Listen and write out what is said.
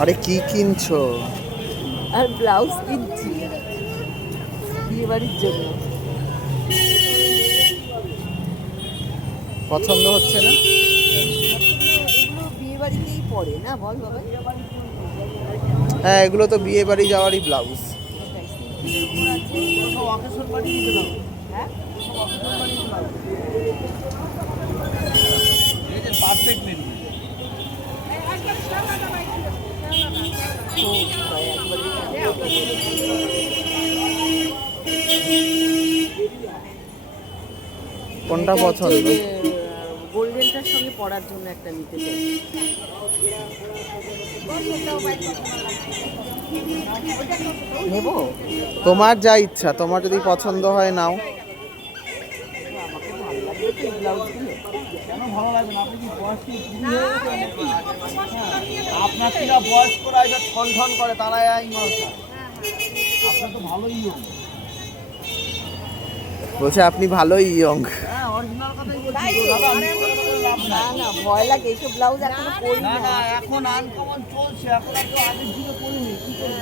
আরে কি কিনছো? আর ব্লাউজ কিনছি। বিয়ে বাড়ির জন্য। পছন্দ হচ্ছে না? এগুলো বিয়ে বাড়িতেই পরে না বল বাবা। হ্যাঁ এগুলো তো বিয়ে বাড়ি যাওয়ারই ব্লাউজ। হ্যাঁ? কোনটা পছন্দ? গোল্ডেনটার সঙ্গে পড়ার জন্য একটা নিতে চাই। নেব? তোমার যা ইচ্ছা তোমার যদি পছন্দ হয় নাও। ভালো লাগবে না? আপনি কি বয়স্করা এটা ঠন ঠন করে তারা এই মাল খায়। আপনার তো ভালোই ইয়ং বলছে আপনি ভালোই ইয়ং হ্যাঁ অরিজিনাল কথাই বলছি। দাদা আমি কোনো কোনো লাভ না না ভয় লাগে এইসব ব্লাউজ এখনও পরি না না না এখন আনকমন চলছে এখন তো আগের যুগে পড়িনি কি করব?